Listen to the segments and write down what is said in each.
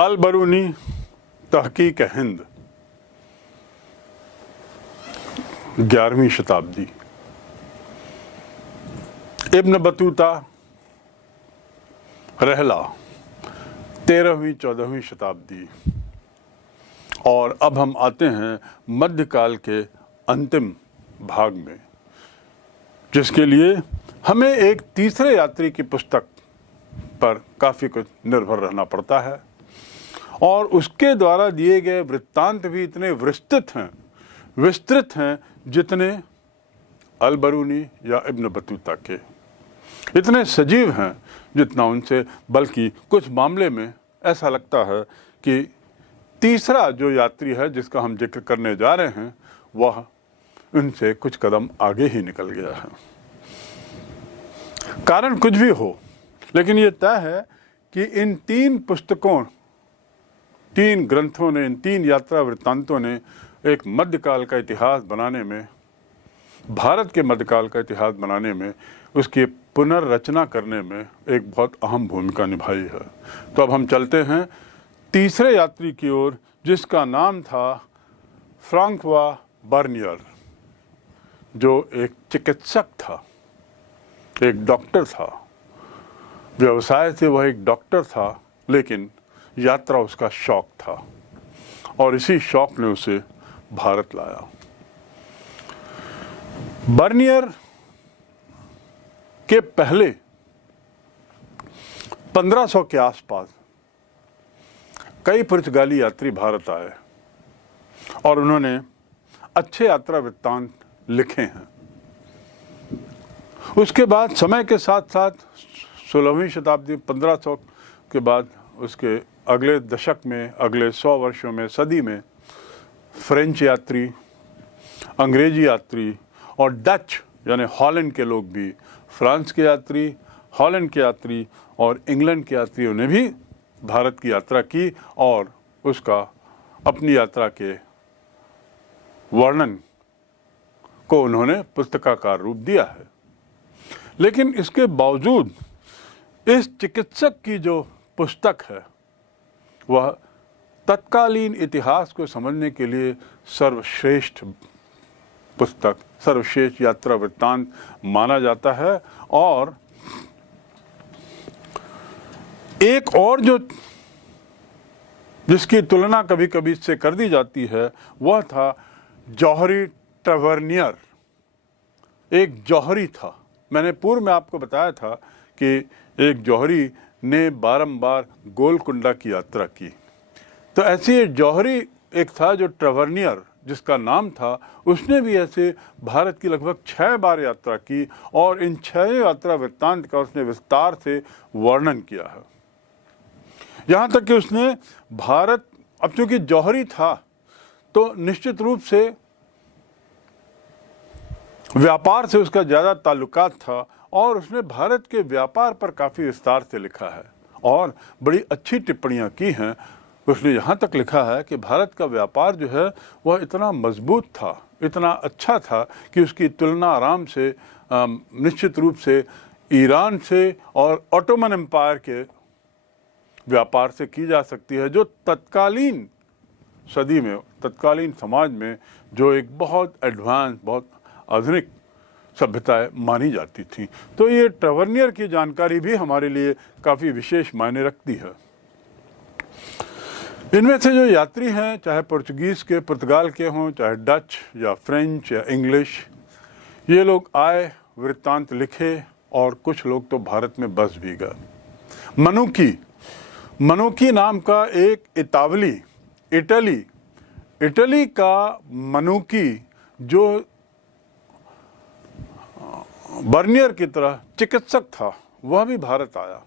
अल बरूनी तहकीक हिंद 11वीं शताब्दी, इब्न बतूता रहला 13वीं 14वीं शताब्दी। और अब हम आते हैं मध्यकाल के अंतिम भाग में, जिसके लिए हमें एक तीसरे यात्री की पुस्तक पर काफ़ी कुछ निर्भर रहना पड़ता है और उसके द्वारा दिए गए वृत्तांत भी इतने विस्तृत हैं जितने अल बरूनी या इब्न बतूता के, इतने सजीव हैं जितना उनसे। बल्कि कुछ मामले में ऐसा लगता है कि तीसरा जो यात्री है जिसका हम जिक्र करने जा रहे हैं वह उनसे कुछ कदम आगे ही निकल गया है। कारण कुछ भी हो, लेकिन ये तय है कि इन तीन पुस्तकों, तीन ग्रंथों ने, इन तीन यात्रा वृत्तांतों ने एक मध्यकाल का इतिहास बनाने में, भारत के मध्यकाल का इतिहास बनाने में, उसकी पुनर्रचना करने में एक बहुत अहम भूमिका निभाई है। तो अब हम चलते हैं तीसरे यात्री की ओर, जिसका नाम था फ्रांकवा बर्नियर, जो एक चिकित्सक था, एक डॉक्टर था। व्यवसाय से वह एक डॉक्टर था, लेकिन यात्रा उसका शौक था और इसी शौक ने उसे भारत लाया। बर्नियर के पहले 1500 के आसपास कई पुर्तगाली यात्री भारत आए और उन्होंने अच्छे यात्रा वृत्तांत लिखे हैं। उसके बाद समय के साथ साथ 16वीं शताब्दी, 1500 के बाद उसके अगले दशक में, अगले 100 वर्षों में, सदी में फ्रेंच यात्री, अंग्रेजी यात्री और डच यानी हॉलैंड के लोग भी, फ्रांस के यात्री, हॉलैंड के यात्री और इंग्लैंड के यात्रियों ने भी भारत की यात्रा की और उसका अपनी यात्रा के वर्णन को उन्होंने पुस्तकाकार रूप दिया है। लेकिन इसके बावजूद इस चिकित्सक की जो पुस्तक है वह तत्कालीन इतिहास को समझने के लिए सर्वश्रेष्ठ पुस्तक, सर्वश्रेष्ठ यात्रा वृत्तांत माना जाता है। और एक और जो जिसकी तुलना कभी कभी इससे कर दी जाती है वह था जौहरी ट्रैवर्नियर। एक जौहरी था, मैंने पूर्व में आपको बताया था कि एक जौहरी ने बारंबार गोलकुंडा की यात्रा की। तो ऐसी एक जौहरी एक था जो ट्रैवर्नियर जिसका नाम था, उसने भी ऐसे भारत की लगभग 6 बार यात्रा की और इन 6 यात्रा वृत्तांत का उसने विस्तार से वर्णन किया है। यहाँ तक कि उसने भारत, अब चूंकि जौहरी था तो निश्चित रूप से व्यापार से उसका ज़्यादा ताल्लुकात था और उसने भारत के व्यापार पर काफ़ी विस्तार से लिखा है और बड़ी अच्छी टिप्पणियाँ की हैं। उसने यहाँ तक लिखा है कि भारत का व्यापार जो है वह इतना मजबूत था, इतना अच्छा था कि उसकी तुलना आराम से निश्चित रूप से ईरान से और ऑटोमन एम्पायर के व्यापार से की जा सकती है, जो तत्कालीन सदी में, तत्कालीन समाज में जो एक बहुत एडवांस, बहुत आधुनिक सभ्यताएं मानी जाती थी। तो ये ट्रैवर्नियर की जानकारी भी हमारे लिए काफ़ी विशेष मायने रखती है। इनमें से जो यात्री हैं, चाहे पुर्तगीज़ के, पुर्तगाल के हों, चाहे डच या फ्रेंच या इंग्लिश, ये लोग आए, वृत्तांत लिखे और कुछ लोग तो भारत में बस भी गए। मनुकी नाम का एक इटली का मनुकी जो बर्नियर की तरह चिकित्सक था, वह भी भारत आया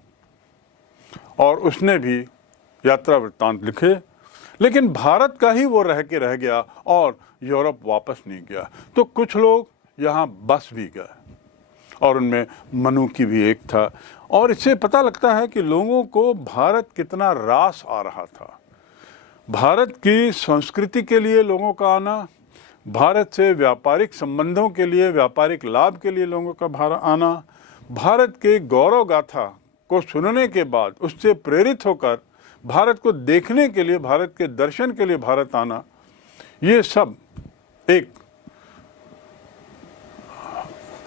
और उसने भी यात्रा वृत्तांत लिखे, लेकिन भारत का ही वो रह गया और यूरोप वापस नहीं गया। तो कुछ लोग यहाँ बस भी गए और उनमें मनुकी भी एक था। और इससे पता लगता है कि लोगों को भारत कितना रास आ रहा था। भारत की संस्कृति के लिए लोगों का आना, भारत से व्यापारिक संबंधों के लिए, व्यापारिक लाभ के लिए लोगों का आना, भारत के गौरव गाथा को सुनने के बाद उससे प्रेरित होकर भारत को देखने के लिए, भारत के दर्शन के लिए भारत आना, ये सब एक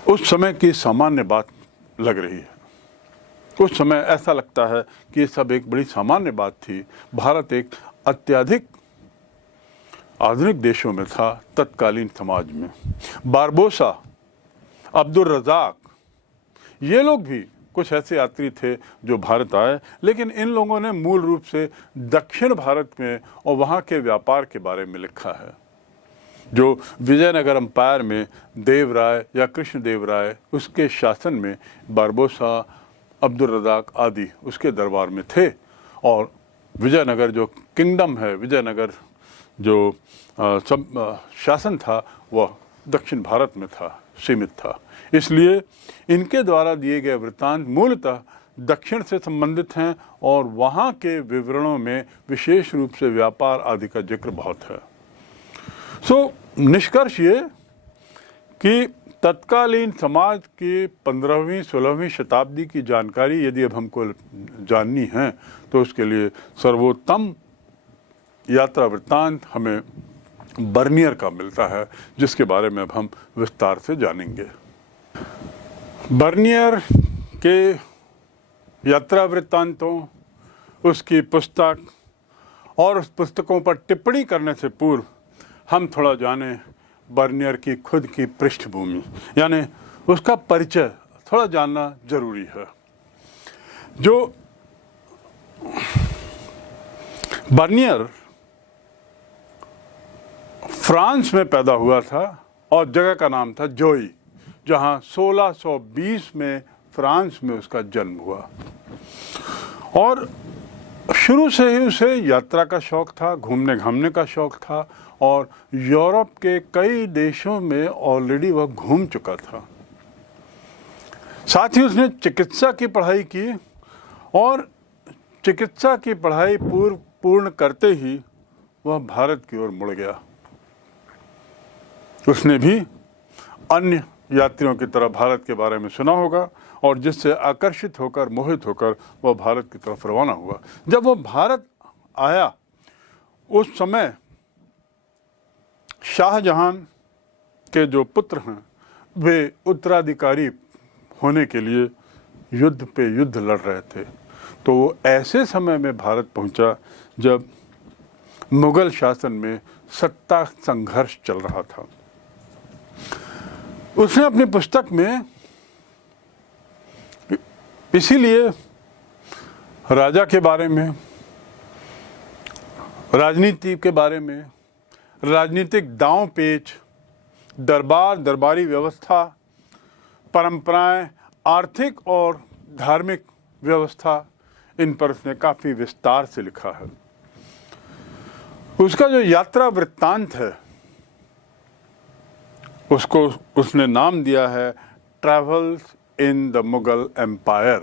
उस समय की सामान्य बात लग रही है। उस समय ऐसा लगता है कि ये सब एक बड़ी सामान्य बात थी। भारत एक अत्यधिक आधुनिक देशों में था तत्कालीन समाज में। बारबोसा, अब्दुल रज़ाक, ये लोग भी कुछ ऐसे यात्री थे जो भारत आए, लेकिन इन लोगों ने मूल रूप से दक्षिण भारत में और वहाँ के व्यापार के बारे में लिखा है। जो विजयनगर एम्पायर में देवराय या कृष्णदेवराय, उसके शासन में बारबोसा, अब्दुल रज़ाक आदि उसके दरबार में थे, और विजयनगर जो किंगडम है, विजयनगर जो शासन था, वह दक्षिण भारत में था, सीमित था। इसलिए इनके द्वारा दिए गए वृत्तांत मूलतः दक्षिण से संबंधित हैं और वहाँ के विवरणों में विशेष रूप से व्यापार आदि का जिक्र बहुत है। निष्कर्ष ये कि तत्कालीन समाज की 15वीं-16वीं शताब्दी की जानकारी यदि अब हमको जाननी है तो उसके लिए सर्वोत्तम यात्रा वृत्तांत हमें बर्नियर का मिलता है, जिसके बारे में अब हम विस्तार से जानेंगे। बर्नियर के यात्रा वृत्तांतों, उसकी पुस्तक और उस पुस्तकों पर टिप्पणी करने से पूर्व हम थोड़ा जानें बर्नियर की खुद की पृष्ठभूमि, यानी उसका परिचय थोड़ा जानना जरूरी है। जो बर्नियर फ्रांस में पैदा हुआ था और जगह का नाम था जोई, जहां 1620 में फ्रांस में उसका जन्म हुआ। और शुरू से ही उसे यात्रा का शौक था, घूमने घामने का शौक था, और यूरोप के कई देशों में ऑलरेडी वह घूम चुका था। साथ ही उसने चिकित्सा की पढ़ाई की, और चिकित्सा की पढ़ाई पूर्ण करते ही वह भारत की ओर मुड़ गया। उसने भी अन्य यात्रियों की तरह भारत के बारे में सुना होगा, और जिससे आकर्षित होकर, मोहित होकर वह भारत की तरफ रवाना हुआ। जब वह भारत आया, उस समय शाहजहां के जो पुत्र हैं वे उत्तराधिकारी होने के लिए युद्ध पे युद्ध लड़ रहे थे। तो वो ऐसे समय में भारत पहुंचा जब मुगल शासन में सत्ता संघर्ष चल रहा था। उसने अपनी पुस्तक में इसीलिए राजा के बारे में, राजनीति के बारे में, राजनीतिक दांव पेच, दरबारी व्यवस्था, परंपराएं, आर्थिक और धार्मिक व्यवस्था, इन पर उसने काफ़ी विस्तार से लिखा है। उसका जो यात्रा वृत्तांत है उसको उसने नाम दिया है travels in the Mughal empire.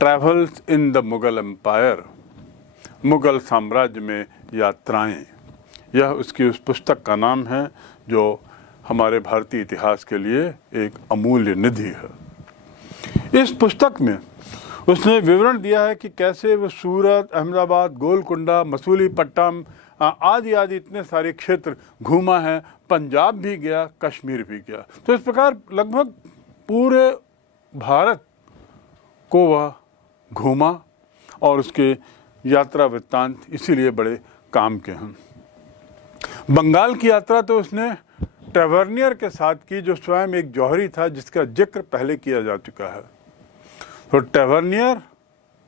Travels in the Mughal empire, Mughal साम्राज्य में यात्राएं, यह उसकी उस पुस्तक का नाम है जो हमारे भारतीय इतिहास के लिए एक अमूल्य निधि है। इस पुस्तक में उसने विवरण दिया है कि कैसे वो सूरत, अहमदाबाद, गोलकुंडा, मसूलीपट्टनम आदि आदि इतने सारे क्षेत्र घूमा है, पंजाब भी गया, कश्मीर भी गया। तो इस प्रकार लगभग पूरे भारत को वह घूमा, और उसके यात्रा वृत्तांत इसीलिए बड़े काम के हैं। बंगाल की यात्रा तो उसने टैवर्नियर के साथ की, जो स्वयं एक जौहरी था जिसका जिक्र पहले किया जा चुका है। तो टैवर्नियर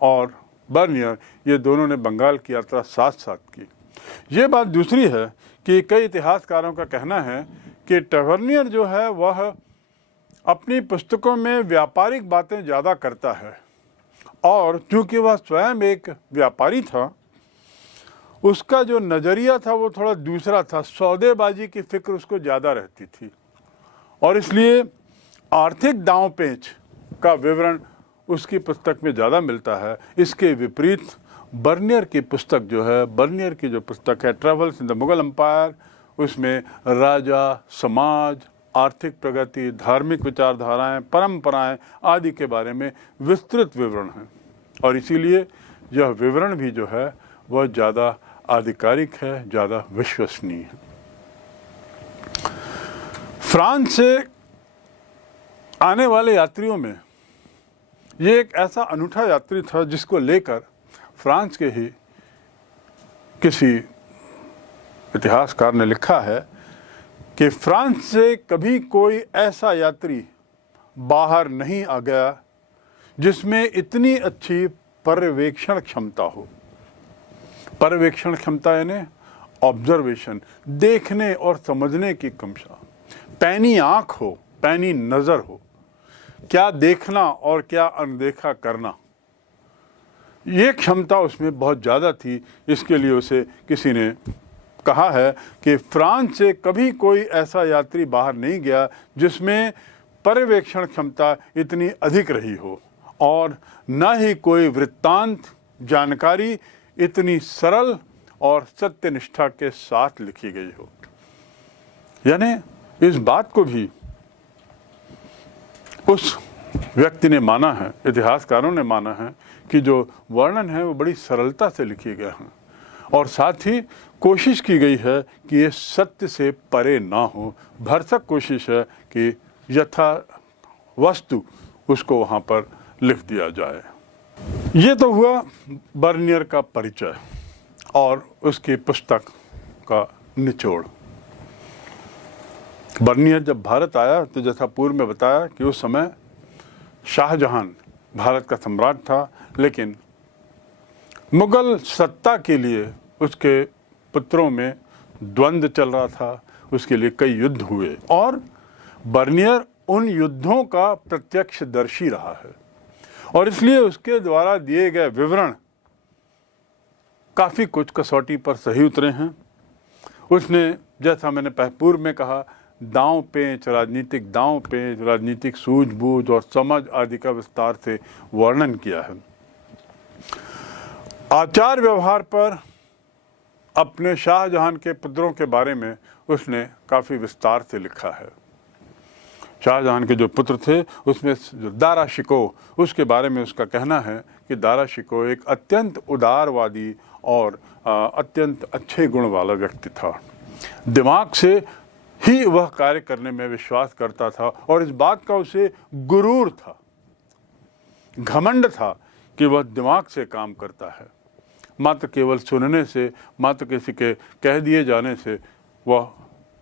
और बर्नियर, ये दोनों ने बंगाल की यात्रा साथ साथ की। ये बात दूसरी है कि कई इतिहासकारों का कहना है कि टैवर्नियर जो है वह अपनी पुस्तकों में व्यापारिक बातें ज़्यादा करता है, और चूँकि वह स्वयं एक व्यापारी था, उसका जो नज़रिया था वो थोड़ा दूसरा था, सौदेबाजी की फिक्र उसको ज़्यादा रहती थी, और इसलिए आर्थिक दांव पेच का विवरण उसकी पुस्तक में ज़्यादा मिलता है। इसके विपरीत बर्नियर की पुस्तक जो है, बर्नियर की जो पुस्तक है travels in the Mughal empire, उसमें राजा, समाज, आर्थिक प्रगति, धार्मिक विचारधाराएं, परंपराएं आदि के बारे में विस्तृत विवरण है। और इसीलिए यह विवरण भी जो है वह ज़्यादा आधिकारिक है, ज़्यादा विश्वसनीय है। फ्रांस से आने वाले यात्रियों में ये एक ऐसा अनूठा यात्री था जिसको लेकर फ्रांस के ही किसी इतिहासकार ने लिखा है कि फ्रांस से कभी कोई ऐसा यात्री बाहर नहीं आ गया जिसमें इतनी अच्छी पर्यवेक्षण क्षमता हो। पर्यवेक्षण क्षमता यानी ऑब्जर्वेशन, देखने और समझने की क्षमता, पैनी आँख हो, पैनी नज़र हो, क्या देखना और क्या अनदेखा करना, ये क्षमता उसमें बहुत ज़्यादा थी। इसके लिए उसे किसी ने कहा है कि फ्रांस से कभी कोई ऐसा यात्री बाहर नहीं गया जिसमें पर्यवेक्षण क्षमता इतनी अधिक रही हो, और न ही कोई वृत्तांत जानकारी इतनी सरल और सत्यनिष्ठा के साथ लिखी गई हो। यानी इस बात को भी उस व्यक्ति ने माना है, इतिहासकारों ने माना है कि जो वर्णन है वो बड़ी सरलता से लिखे गए हैं, और साथ ही कोशिश की गई है कि ये सत्य से परे ना हो। भरसक कोशिश है कि यथा वस्तु उसको वहाँ पर लिख दिया जाए। ये तो हुआ बर्नियर का परिचय और उसकी पुस्तक का निचोड़। बर्नियर जब भारत आया तो जैसा पूर्व में बताया कि उस समय शाहजहां भारत का सम्राट था, लेकिन मुगल सत्ता के लिए उसके पुत्रों में द्वंद्व चल रहा था, उसके लिए कई युद्ध हुए और बर्नियर उन युद्धों का प्रत्यक्षदर्शी रहा है, और इसलिए उसके द्वारा दिए गए विवरण काफ़ी कुछ कसौटी पर सही उतरे हैं। उसने, जैसा मैंने पूर्व में कहा, दांव पेंच, राजनीतिक दांव पेंच, राजनीतिक सूझबूझ और समझ आदि का विस्तार से वर्णन किया है। आचार व्यवहार पर अपने शाहजहां के पुत्रों के बारे में उसने काफ़ी विस्तार से लिखा है। शाहजहां के जो पुत्र थे उसमें दारा शिकोह, उसके बारे में उसका कहना है कि दारा शिकोह एक अत्यंत उदारवादी और अत्यंत अच्छे गुण वाला व्यक्ति था। दिमाग से ही वह कार्य करने में विश्वास करता था और इस बात का उसे गुरूर था, घमंड था कि वह दिमाग से काम करता है। मात्र केवल सुनने से, मात्र किसी के कह दिए जाने से वह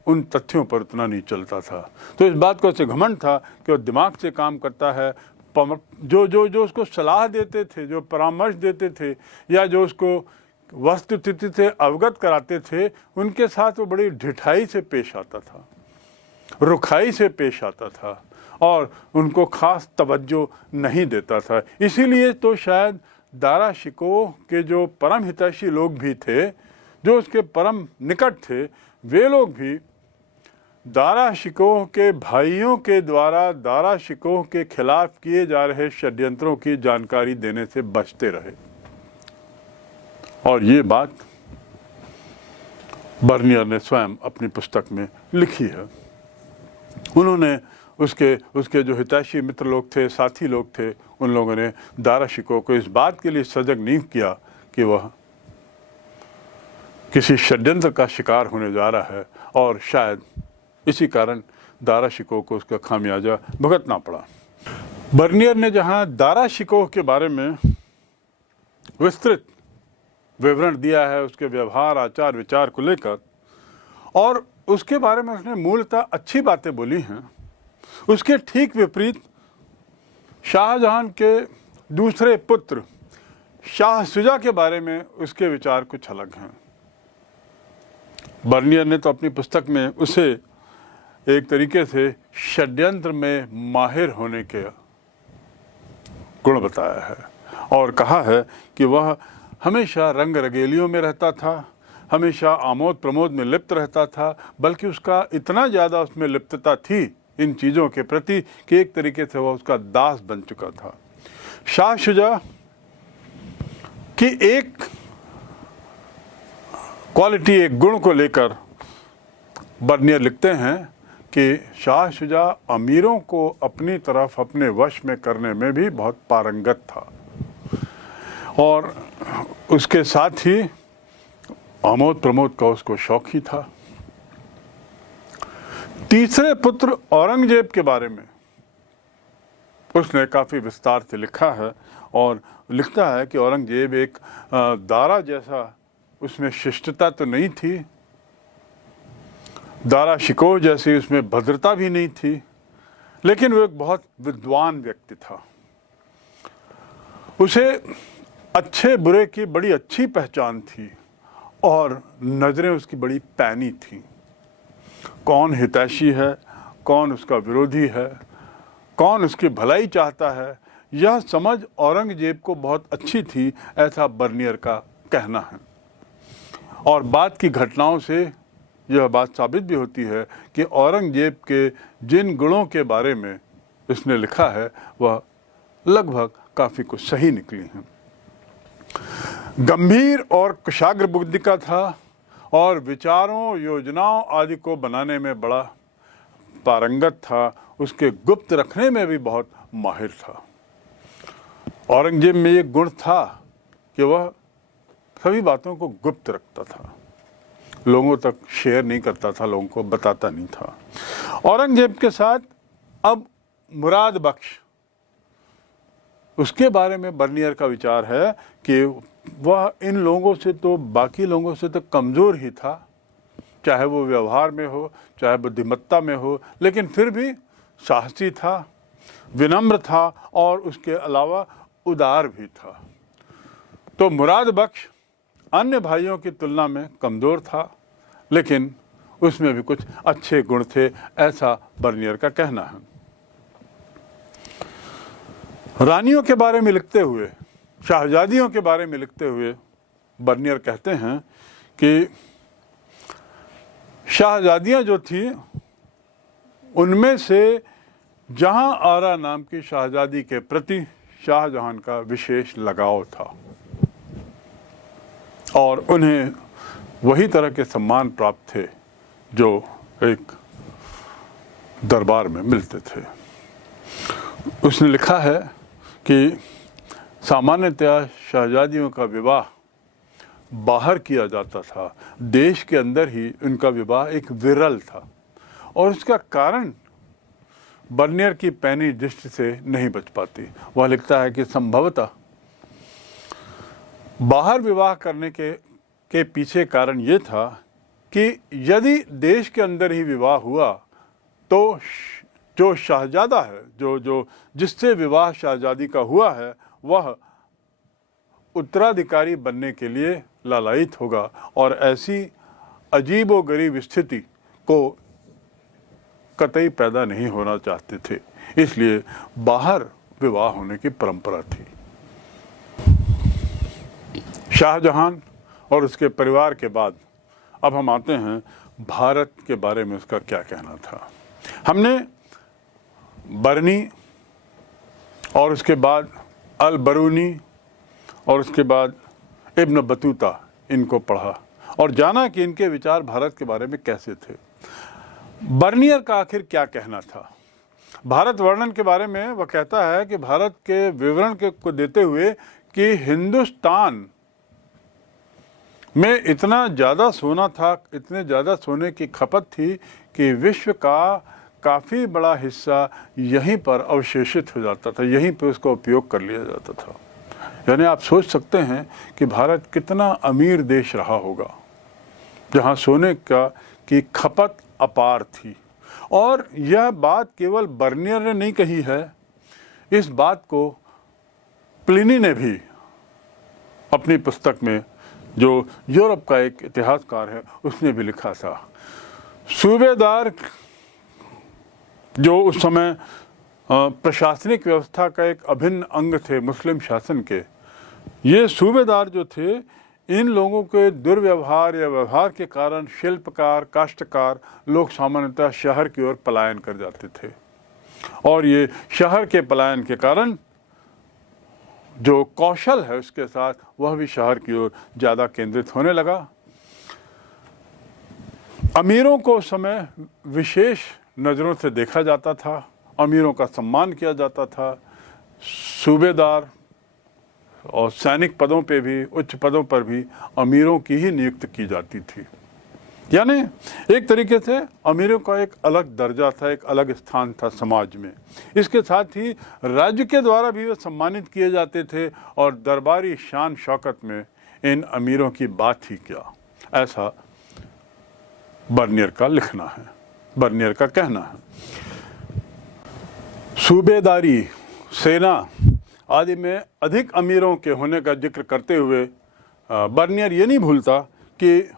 उन तथ्यों पर उतना नहीं चलता था। तो इस बात का उसे घमंड था कि वह दिमाग से काम करता है। जो उसको सलाह देते थे, जो परामर्श देते थे, या जो उसको वस्तुस्थिति से अवगत कराते थे, उनके साथ वो बड़ी ढिठाई से पेश आता था, रुखाई से पेश आता था और उनको खास तवज्जो नहीं देता था। इसीलिए तो शायद दारा शिकोह के जो परम हितैषी लोग भी थे, जो उसके परम निकट थे, वे लोग भी दारा शिकोह के भाइयों के द्वारा दारा शिकोह के खिलाफ किए जा रहे षड्यंत्रों की जानकारी देने से बचते रहे। और ये बात बर्नियर ने स्वयं अपनी पुस्तक में लिखी है। उन्होंने उसके जो हितैषी मित्र लोग थे, साथी लोग थे, उन लोगों ने दारा शिकोह को इस बात के लिए सजग नहीं किया कि वह किसी षड्यंत्र का शिकार होने जा रहा है, और शायद इसी कारण दारा शिकोह को उसका खामियाजा भुगतना पड़ा। बर्नियर ने जहां दारा शिकोह के बारे में विस्तृत विवरण दिया है उसके व्यवहार, आचार विचार को लेकर, और उसके बारे में उसने मूलतः अच्छी बातें बोली हैं, उसके ठीक विपरीत शाहजहां के दूसरे पुत्र शाह शुजा के बारे में उसके विचार कुछ अलग हैं। बर्नियर ने तो अपनी पुस्तक में उसे एक तरीके से षड्यंत्र में माहिर होने के गुण बताया है और कहा है कि वह हमेशा रंग रगेलियों में रहता था, हमेशा आमोद प्रमोद में लिप्त रहता था, बल्कि उसका इतना ज़्यादा उसमें लिप्तता थी इन चीज़ों के प्रति कि एक तरीके से वह उसका दास बन चुका था। शाह शुजा की एक क्वालिटी, एक गुण को लेकर बर्नियर लिखते हैं कि शाह शुजा अमीरों को अपनी तरफ, अपने वश में करने में भी बहुत पारंगत था, और उसके साथ ही आमोद प्रमोद का उसको शौक ही था। तीसरे पुत्र औरंगजेब के बारे में उसने काफ़ी विस्तार से लिखा है और लिखता है कि औरंगजेब एक दारा जैसा, उसमें शिष्टता तो नहीं थी, दारा शिकोह जैसी उसमें भद्रता भी नहीं थी, लेकिन वो एक बहुत विद्वान व्यक्ति था। उसे अच्छे बुरे की बड़ी अच्छी पहचान थी और नज़रें उसकी बड़ी पैनी थीं। कौन हितैषी है, कौन उसका विरोधी है, कौन उसकी भलाई चाहता है, यह समझ औरंगजेब को बहुत अच्छी थी, ऐसा बर्नियर का कहना है। और बाद की घटनाओं से यह बात साबित भी होती है कि औरंगजेब के जिन गुणों के बारे में इसने लिखा है वह लगभग काफ़ी कुछ सही निकली हैं। गंभीर और कुशाग्र बुद्धि का था और विचारों, योजनाओं आदि को बनाने में बड़ा पारंगत था। उसके गुप्त रखने में भी बहुत माहिर था। औरंगजेब में एक गुण था कि वह सभी बातों को गुप्त रखता था, लोगों तक शेयर नहीं करता था, लोगों को बताता नहीं था। औरंगजेब के साथ अब मुराद बख्श, उसके बारे में बर्नियर का विचार है कि वह इन लोगों से तो, बाकी लोगों से तो कमज़ोर ही था, चाहे वो व्यवहार में हो, चाहे बुद्धिमत्ता में हो, लेकिन फिर भी साहसी था, विनम्र था और उसके अलावा उदार भी था। तो मुराद बख्श अन्य भाइयों की तुलना में कमज़ोर था, लेकिन उसमें भी कुछ अच्छे गुण थे, ऐसा बर्नियर का कहना है। रानियों के बारे में लिखते हुए, शाहजादियों के बारे में लिखते हुए बर्नियर कहते हैं कि शाहजादियाँ जो थी उनमें से जहां आरा नाम की शाहजादी के प्रति शाहजहां का विशेष लगाव था और उन्हें वही तरह के सम्मान प्राप्त थे जो एक दरबार में मिलते थे। उसने लिखा है कि सामान्यतया शहजादियों का विवाह बाहर किया जाता था, देश के अंदर ही उनका विवाह एक विरल था और उसका कारण बर्नियर की पैनी दृष्टि से नहीं बच पाती। वह लिखता है कि संभवतः बाहर विवाह करने के पीछे कारण ये था कि यदि देश के अंदर ही विवाह हुआ तो जो शाहजादा है, जो जिससे विवाह शाहजादी का हुआ है, वह उत्तराधिकारी बनने के लिए लालायित होगा और ऐसी अजीबोगरीब स्थिति को कतई पैदा नहीं होना चाहते थे, इसलिए बाहर विवाह होने की परंपरा थी। शाहजहां और उसके परिवार के बाद अब हम आते हैं भारत के बारे में उसका क्या कहना था। हमने बरनी और उसके बाद अल बरूनी और उसके बाद इब्न बतूता इनको पढ़ा और जाना कि इनके विचार भारत के बारे में कैसे थे। बर्नियर का आखिर क्या कहना था भारत वर्णन के बारे में? वह कहता है कि भारत के विवरण को देते हुए कि हिंदुस्तान में इतना ज़्यादा सोना था, इतने ज़्यादा सोने की खपत थी कि विश्व का काफ़ी बड़ा हिस्सा यहीं पर अवशेषित हो जाता था, यहीं पर उसका उपयोग कर लिया जाता था। यानी आप सोच सकते हैं कि भारत कितना अमीर देश रहा होगा जहां सोने की खपत अपार थी। और यह बात केवल बर्नियर ने नहीं कही है, इस बात को प्लिनी ने भी अपनी पुस्तक में, जो यूरोप का एक इतिहासकार है, उसने भी लिखा था। सूबेदार जो उस समय प्रशासनिक व्यवस्था का एक अभिन्न अंग थे मुस्लिम शासन के, ये सूबेदार जो थे, इन लोगों के दुर्व्यवहार या व्यवहार के कारण शिल्पकार, काश्तकार लोग सामान्यतः शहर की ओर पलायन कर जाते थे और ये शहर के पलायन के कारण जो कौशल है उसके साथ वह भी शहर की ओर ज़्यादा केंद्रित होने लगा। अमीरों को उस समय विशेष नज़रों से देखा जाता था, अमीरों का सम्मान किया जाता था। सूबेदार और सैनिक पदों पे भी, उच्च पदों पर भी अमीरों की ही नियुक्ति की जाती थी। यानी एक तरीके से अमीरों का एक अलग दर्जा था, एक अलग स्थान था समाज में। इसके साथ ही राज्य के द्वारा भी वे सम्मानित किए जाते थे और दरबारी शान शौकत में इन अमीरों की बात ही क्या, ऐसा बर्नियर का लिखना है, बर्नियर का कहना है। सूबेदारी, सेना आदि में अधिक अमीरों के होने का जिक्र करते हुए बर्नियर ये नहीं भूलता कि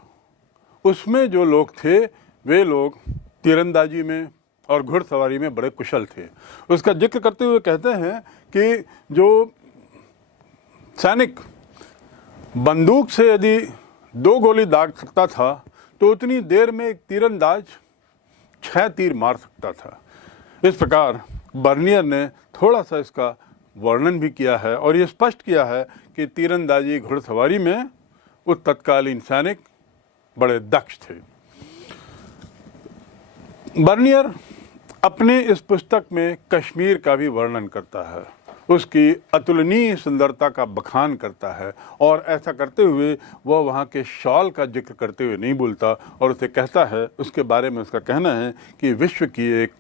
उसमें जो लोग थे वे लोग तीरंदाजी में और घुड़सवारी में बड़े कुशल थे। उसका जिक्र करते हुए कहते हैं कि जो सैनिक बंदूक से यदि 2 गोली दाग सकता था तो उतनी देर में एक तीरंदाज 6 तीर मार सकता था। इस प्रकार बर्नियर ने थोड़ा सा इसका वर्णन भी किया है और ये स्पष्ट किया है कि तीरंदाजी, घुड़सवारी में उस तत्कालीन सैनिक बड़े दक्ष थे। बर्नियर अपने इस पुस्तक में कश्मीर का भी वर्णन करता है, उसकी अतुलनीय सुंदरता का बखान करता है और ऐसा करते हुए वह वहाँ के शॉल का जिक्र करते हुए नहीं भूलता और उसे कहता है, उसके बारे में उसका कहना है कि विश्व की एक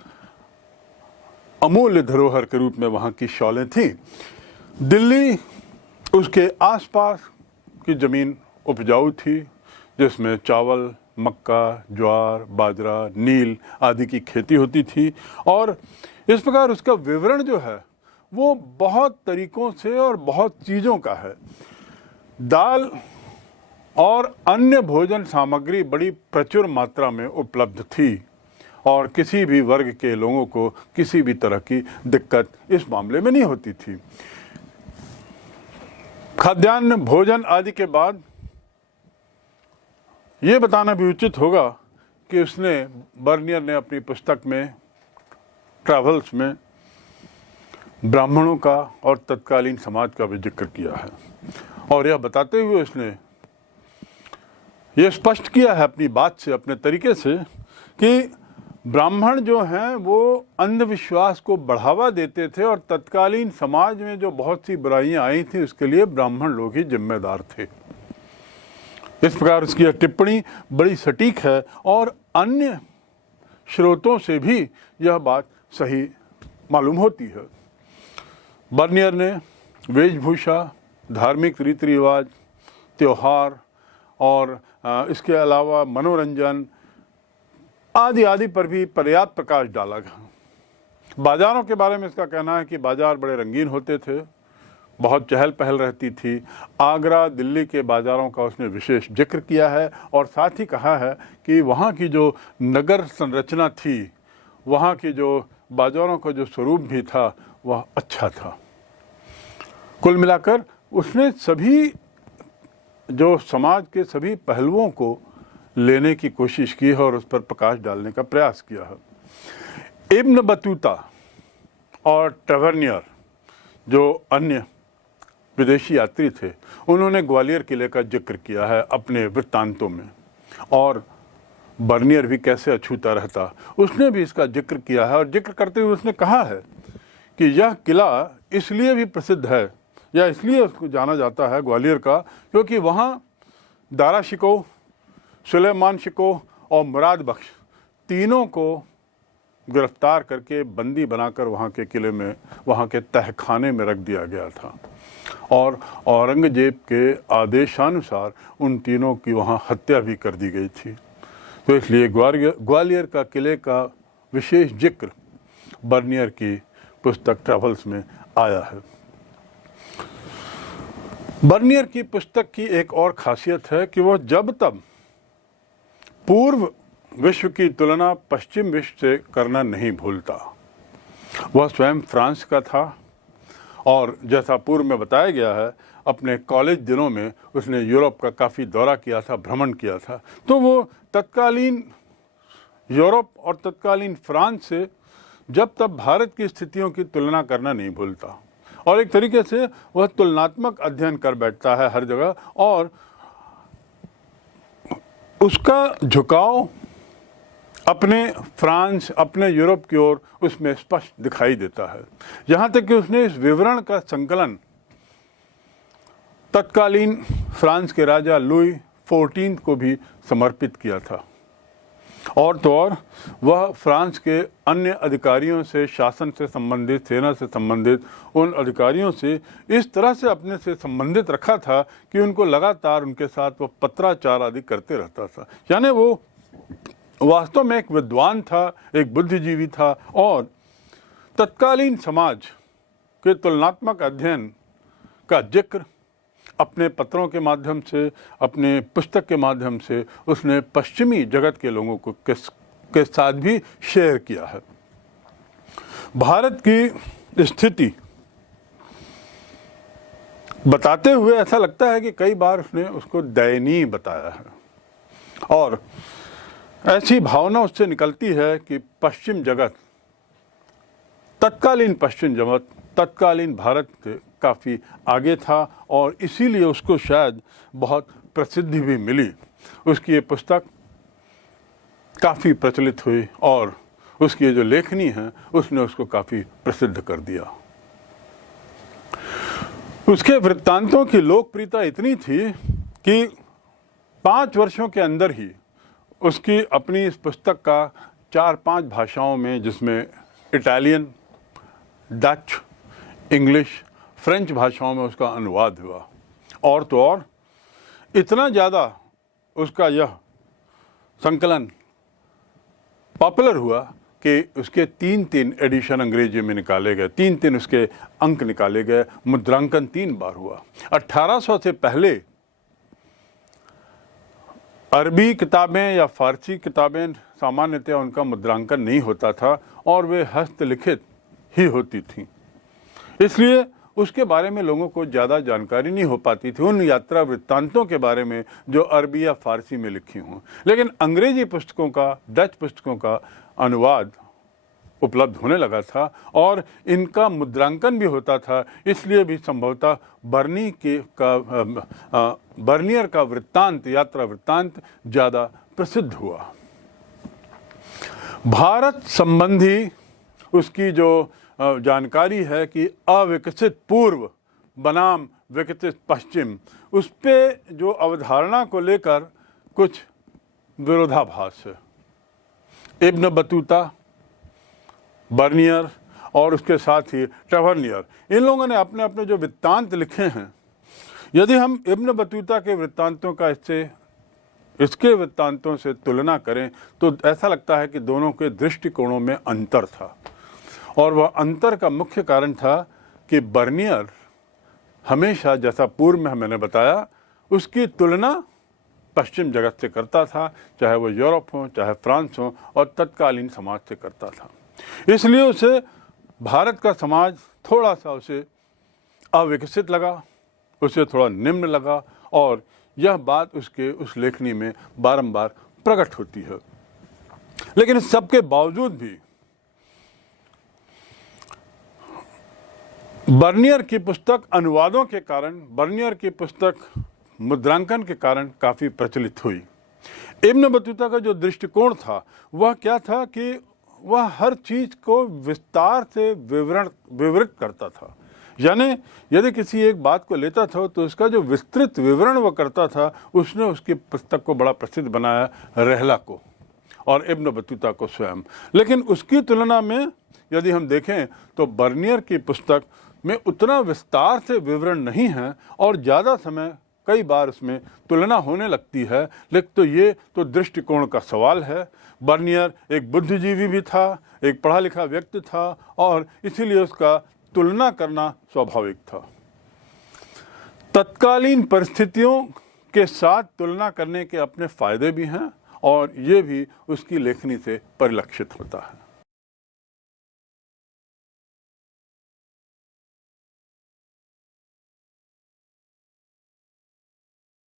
अमूल्य धरोहर के रूप में वहाँ की शॉलें थीं। दिल्ली, उसके आसपास की ज़मीन उपजाऊ थी जिसमें चावल, मक्का, ज्वार, बाजरा, नील आदि की खेती होती थी और इस प्रकार उसका विवरण जो है वो बहुत तरीकों से और बहुत चीज़ों का है। दाल और अन्य भोजन सामग्री बड़ी प्रचुर मात्रा में उपलब्ध थी और किसी भी वर्ग के लोगों को किसी भी तरह की दिक्कत इस मामले में नहीं होती थी। खाद्यान्न, भोजन आदि के बाद ये बताना भी उचित होगा कि बर्नियर ने अपनी पुस्तक में, ट्रैवल्स में, ब्राह्मणों का और तत्कालीन समाज का भी जिक्र किया है और यह बताते हुए उसने यह स्पष्ट किया है अपनी बात से, अपने तरीके से, कि ब्राह्मण जो हैं वो अंधविश्वास को बढ़ावा देते थे और तत्कालीन समाज में जो बहुत सी बुराइयां आई थी उसके लिए ब्राह्मण लोग ही जिम्मेदार थे। इस प्रकार उसकी यह टिप्पणी बड़ी सटीक है और अन्य स्रोतों से भी यह बात सही मालूम होती है। बर्नियर ने वेशभूषा, धार्मिक रीति रिवाज, त्यौहार और इसके अलावा मनोरंजन आदि आदि पर भी पर्याप्त प्रकाश डाला। बाज़ारों के बारे में इसका कहना है कि बाज़ार बड़े रंगीन होते थे, बहुत चहल पहल रहती थी। आगरा, दिल्ली के बाज़ारों का उसने विशेष जिक्र किया है और साथ ही कहा है कि वहाँ की जो नगर संरचना थी, वहाँ की जो बाज़ारों का जो स्वरूप भी था वह अच्छा था। कुल मिलाकर उसने सभी जो समाज के सभी पहलुओं को लेने की कोशिश की है और उस पर प्रकाश डालने का प्रयास किया है। इब्न बतूता और टवर्नियर, जो अन्य विदेशी यात्री थे, उन्होंने ग्वालियर किले का जिक्र किया है अपने वृत्तांतों में और बर्नियर भी कैसे अछूता रहता, उसने भी इसका जिक्र किया है और जिक्र करते हुए उसने कहा है कि यह किला इसलिए भी प्रसिद्ध है या इसलिए उसको जाना जाता है ग्वालियर का, क्योंकि वहाँ दारा शिकोह, सुलेमान शिकोह और मुराद बख्श तीनों को गिरफ्तार करके बंदी बनाकर वहाँ के किले में, वहाँ के तहखाने में रख दिया गया था और औरंगजेब के आदेशानुसार उन तीनों की वहाँ हत्या भी कर दी गई थी। तो इसलिए ग्वालियर का किले का विशेष जिक्र बर्नियर की पुस्तक ट्रैवल्स में आया है। बर्नियर की पुस्तक की एक और खासियत है कि वह जब तब पूर्व विश्व की तुलना पश्चिम विश्व से करना नहीं भूलता। वह स्वयं फ्रांस का था और जैसा पूर्व में बताया गया है, अपने कॉलेज दिनों में उसने यूरोप का काफ़ी दौरा किया था, भ्रमण किया था। तो वो तत्कालीन यूरोप और तत्कालीन फ्रांस से जब तब भारत की स्थितियों की तुलना करना नहीं भूलता और एक तरीके से वह तुलनात्मक अध्ययन कर बैठता है हर जगह और उसका झुकाव अपने फ्रांस, अपने यूरोप की ओर उसमें स्पष्ट दिखाई देता है। यहाँ तक कि उसने इस विवरण का संकलन तत्कालीन फ्रांस के राजा लुई 14 को भी समर्पित किया था। और तो और वह फ्रांस के अन्य अधिकारियों से, शासन से संबंधित, सेना से संबंधित उन अधिकारियों से इस तरह से अपने से संबंधित रखा था कि उनको लगातार उनके साथ वो पत्राचार आदि करते रहता था। यानी वो वास्तव में एक विद्वान था, एक बुद्धिजीवी था और तत्कालीन समाज के तुलनात्मक अध्ययन का जिक्र अपने पत्रों के माध्यम से, अपने पुस्तक के माध्यम से उसने पश्चिमी जगत के लोगों को के साथ भी शेयर किया है। भारत की स्थिति बताते हुए ऐसा लगता है कि कई बार उसने उसको दयनीय बताया है और ऐसी भावना उससे निकलती है कि पश्चिम जगत, तत्कालीन पश्चिम जगत तत्कालीन भारत से काफ़ी आगे था और इसीलिए उसको शायद बहुत प्रसिद्धि भी मिली। उसकी ये पुस्तक काफ़ी प्रचलित हुई और उसकी जो लेखनी है उसने उसको काफ़ी प्रसिद्ध कर दिया। उसके वृत्तांतों की लोकप्रियता इतनी थी कि 5 वर्षों के अंदर ही उसकी अपनी इस पुस्तक का 4-5 भाषाओं में, जिसमें इटालियन, डच, इंग्लिश, फ्रेंच भाषाओं में उसका अनुवाद हुआ। और तो और इतना ज़्यादा उसका यह संकलन पॉपुलर हुआ कि उसके 3-3 एडिशन अंग्रेजी में निकाले गए, 3-3 उसके अंक निकाले गए, मुद्रांकन 3 बार हुआ। 1800 से पहले अरबी किताबें या फारसी किताबें सामान्यतः उनका मुद्रांकन नहीं होता था और वे हस्तलिखित ही होती थीं, इसलिए उसके बारे में लोगों को ज़्यादा जानकारी नहीं हो पाती थी उन यात्रा वृत्तांतों के बारे में जो अरबी या फारसी में लिखी हों। लेकिन अंग्रेजी पुस्तकों का, डच पुस्तकों का अनुवाद उपलब्ध होने लगा था और इनका मुद्रांकन भी होता था, इसलिए भी संभवतः बर्नियर का वृत्तांत, यात्रा वृत्तांत ज़्यादा प्रसिद्ध हुआ। भारत संबंधी उसकी जो जानकारी है कि अविकसित पूर्व बनाम विकसित पश्चिम, उस पे जो अवधारणा को लेकर कुछ विरोधाभास है। इब्न बतूता, बर्नियर और उसके साथ ही टवर्नियर, इन लोगों ने अपने अपने जो वृत्तांत लिखे हैं, यदि हम इब्न बतूता के वृत्तांतों का इसके वृत्तांतों से तुलना करें तो ऐसा लगता है कि दोनों के दृष्टिकोणों में अंतर था। और वह अंतर का मुख्य कारण था कि बर्नियर हमेशा, जैसा पूर्व में मैंने बताया, उसकी तुलना पश्चिम जगत से करता था, चाहे वो यूरोप हो, चाहे फ्रांस हो, और तत्कालीन समाज से करता था। इसलिए उसे भारत का समाज थोड़ा सा उसे अविकसित लगा, उसे थोड़ा निम्न लगा और यह बात उसके उस लेखनी में बारंबार प्रकट होती है। लेकिन इस सब के बावजूद भी बर्नियर की पुस्तक अनुवादों के कारण, बर्नियर की पुस्तक मुद्रांकन के कारण काफ़ी प्रचलित हुई। इब्न बतूता का जो दृष्टिकोण था वह क्या था कि वह हर चीज़ को विस्तार से विवृत करता था। यानी यदि किसी एक बात को लेता था तो उसका जो विस्तृत विवरण वह करता था, उसने उसकी पुस्तक को बड़ा प्रसिद्ध बनाया, रहला को और इब्न बतूता को स्वयं। लेकिन उसकी तुलना में यदि हम देखें तो बर्नियर की पुस्तक में उतना विस्तार से विवरण नहीं है और ज़्यादा समय कई बार उसमें तुलना होने लगती है। लेकिन तो ये तो दृष्टिकोण का सवाल है। बर्नियर एक बुद्धिजीवी भी था, एक पढ़ा लिखा व्यक्ति था और इसीलिए उसका तुलना करना स्वाभाविक था। तत्कालीन परिस्थितियों के साथ तुलना करने के अपने फ़ायदे भी हैं और ये भी उसकी लेखनी से परिलक्षित होता है।